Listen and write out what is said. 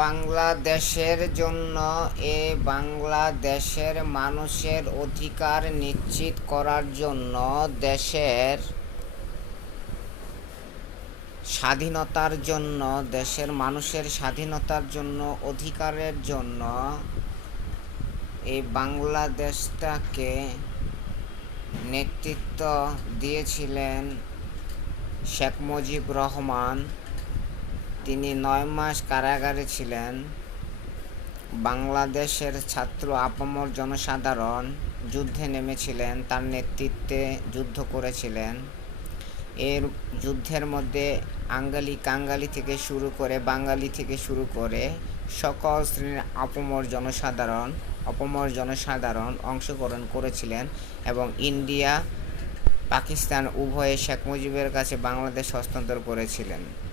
বাংলাদেশের জন্য বাংলাদেশের মানুষের অধিকার নিশ্চিত করার জন্য দেশের মানুষের স্বাধীনতার জন্য অধিকারের জন্য বাংলাদেশটাকে নেতৃত্ব দিয়েছিলেন শেখ মুজিবুর রহমান। তিনি 9 মাস কারাগারে ছিলেন। বাংলাদেশের ছাত্র আপামর জনসাধারণ যুদ্ধে নেমেছিলেন, তার নেতৃত্বে যুদ্ধ করেছিলেন। এর যুদ্ধের মধ্যে বাঙালি থেকে শুরু করে সকল শ্রেণীর অপামর জনসাধারণ অংশগ্রহণ করেছিলেন এবং ইন্ডিয়া পাকিস্তান উভয়ে শেখ মুজিবের কাছে বাংলাদেশ হস্তান্তর করেছিলেন।